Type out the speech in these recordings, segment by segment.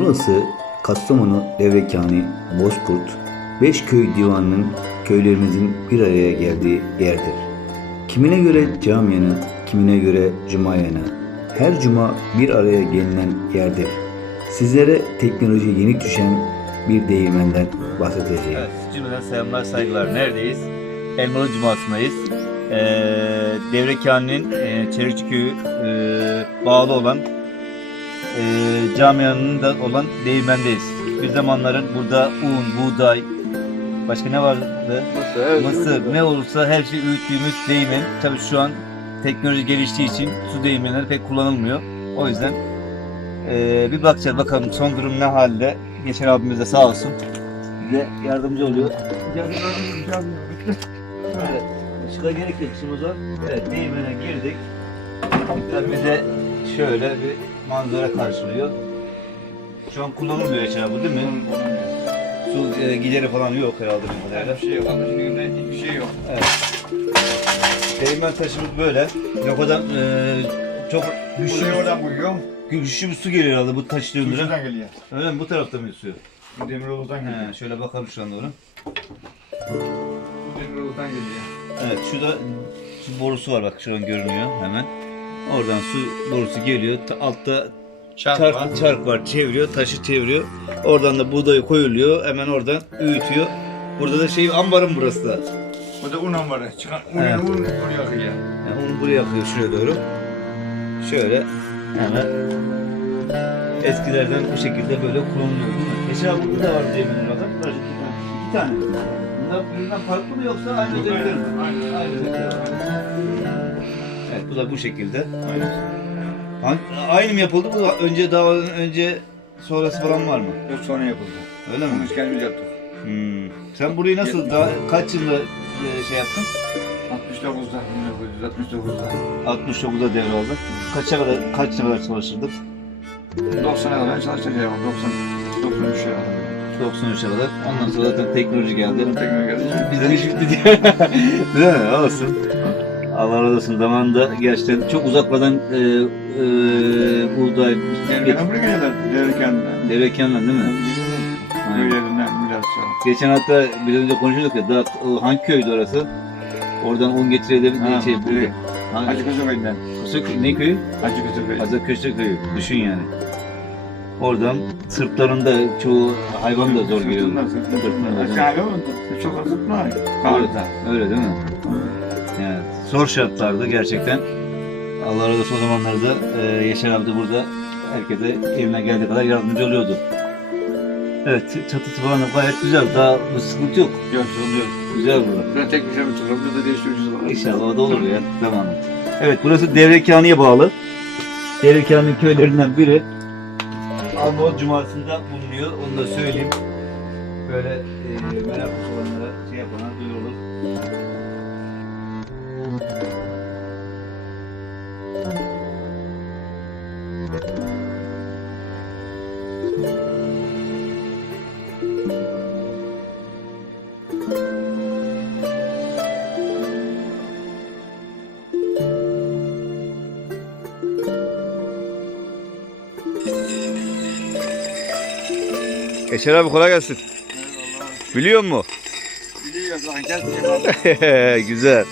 Burası Kastamonu, Devrekani, Bozkurt, Beşköy divanının köylerimizin bir araya geldiği yerdir. Kimine göre cami yanı, kimine göre cuma yanı, her cuma bir araya gelinen yerdir. Sizlere teknoloji yenik düşen bir değirmenden bahsedeceğim. Evet, cümleden selamlar, saygılar. Neredeyiz? Elmalı Cuması'ndayız. Ee, Devrekani'nin e, Çelikçi e, bağlı olan e, camianın da olan değirmendeyiz. Bir zamanların burada un, buğday, başka ne vardı? Mısır, ne olursa her şey öğüttüğümüz değirmen. Tabii şu an teknoloji geliştiği için su değirmenleri pek kullanılmıyor. O yüzden e, bir bakacağız bakalım son durum ne halde. Geçen abimiz de sağ olsun bize yardımcı oluyor. Evet. Işığa gerek yok işimiz var. Evet değirmene girdik. Tabii bize şöyle bir manzara karşılıyor. Şu an kullanılmıyor yaşar bu değil mi? Su e, gideri falan yok herhalde bu kadarıyla. Hiçbir şey yok. Ama şimdi hiçbir şey yok. Değirmen taşımız böyle. Ne kadar e, çok güçlü, Suyu oradan koyuyor. güçlü bir su geliyor herhalde bu taş döndüren. Şuradan geliyor. Öyle mi? Bu tarafta mı suyu? Bu Demiroğlu'dan geliyor. He, şöyle bakalım şu an doğru. Bu Demiroğlu'dan geliyor. Evet şurada su borusu var bak şu an görünüyor hemen. Oradan su borusu geliyor. Ta- altta Çarp, çark, var. çark var çeviriyor, taşı çeviriyor. Oradan da buğdayı koyuluyor. Hemen oradan öğütüyor. Burada da şey ambarın burası da. Bu da unan var. Çıkan Evet. un, un buraya akıyor. Yani onu buraya akıyor şuraya doğru. Şöyle hemen eskilerden bu şekilde böyle kullanılıyor değil mi? Eşya burada da var diye benim adam. Burada iki tane. Bunlar birbirinden farklı mı yoksa aynı Yok, özellikler mi? aynı, Aynı özellikler var. Bu da bu şekilde. Aynen. Aynı mı yapıldı bu? Önce davadan önce sonrası falan var mı? Yok sonra yapıldı. Öyle mi? Biz kendimiz yaptık. Hmm. Sen burayı nasıl daha kaç yılda e, şey yaptın? 69'da, 1969'da. 69'da devraldın. Kaça kadar kaç kadar çalışırdık? 90'a kadar çalışacağım. 90, 93'e kadar. 93'e kadar. Ondan sonra zaten teknoloji geldi. Teknoloji geldi. Bizden iş bitti diye. Değil mi? Olsun. Allah razı olsun. Zamanında gerçekten çok uzaklardan e, e, buğday, geliyorlar. Devrekenden. Deveken'den değil mi? Köylerinden biraz sonra. Geçen hatta biraz önce konuşuyorduk ya, daha, hangi köydü orası? Oradan un getirelim diye şey bulduk. Hacı. Kusuk, ne köyü? Hacı Kızılbey. Hazırköşe köyü. Düşün yani. Oradan Sırpların da çoğu hayvan da zor geliyor. Değil mi? Aşağı yok mu? Çok ısıtma. Kahvede. Öyle değil mi? Yani zor şartlarda gerçekten. Allah razı olsun o zamanlarda e, Yaşar abi de burada herkese eline geldiği kadar yardımcı oluyordu. Evet çatısı falan gayet güzel. Daha bir sıkıntı yok. Yok, sorun yok. Güzel burada. Burada tek bir şey bitirdim. Burada değiştireceğiz. İnşallah o da olur ya zamanla. Evet burası Devrekani'ye bağlı. Devrekani'nin köylerinden biri. Almoğuz Cuması'nda bulunuyor. Onu da söyleyeyim. Böyle e, meraklı olanlara şey yapana duyurulur. Eşer abi kolay gelsin. Biliyor mu? Biliyoruz lan. Gel Güzel.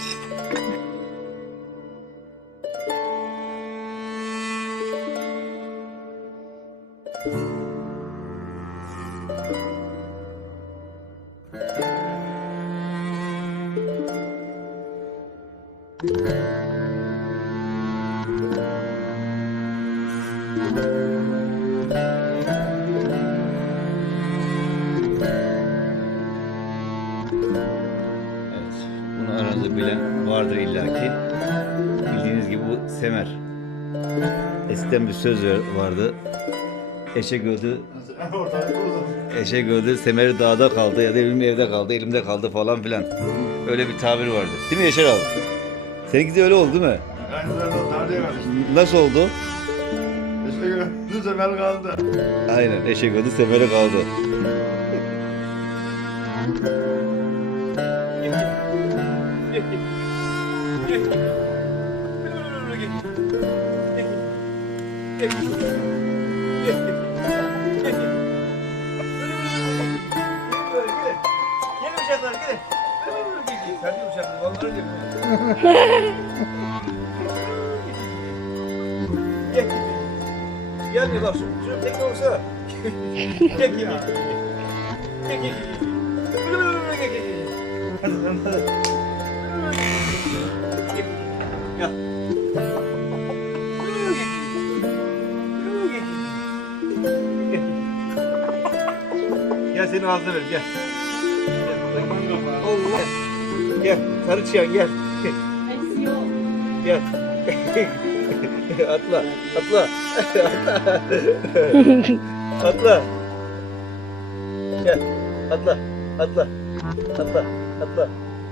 Bilen vardır illaki. Bildiğiniz gibi bu semer. Eskiden bir söz vardı. Eşek öldü, eşek öldü, semeri dağda kaldı ya da evim evde kaldı, elimde kaldı falan filan. Öyle bir tabir vardı. Değil mi Yaşar abi? Seninki de öyle oldu değil mi? Nasıl oldu? İşte bu sefer kaldı. Aynen, eşek öldü, semeri kaldı. Bir bak şu, şunu tekne olsa. Gel gel gel. Hadi hadi. Gel. Gel senin ağzına ver gel. Allah. Gel sarı çıyan gel. Gel. atla, atla, atla. atla. Gel, atla, atla, atla, atla.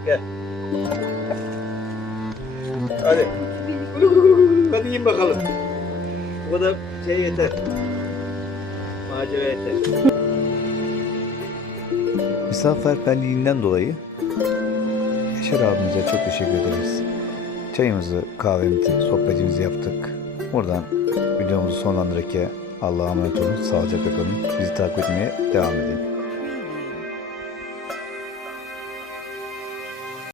Gel. Hadi. Hadi in bakalım. Bu da şey yeter. Macera yeter. Misafirperverliğinden dolayı Yaşar abimize çok teşekkür ederiz. Çayımızı, kahvemizi, sohbetimizi yaptık. Buradan videomuzu sonlandırırken Allah'a emanet olun. Sağlıcakla kalın. Bizi takip etmeye devam edin.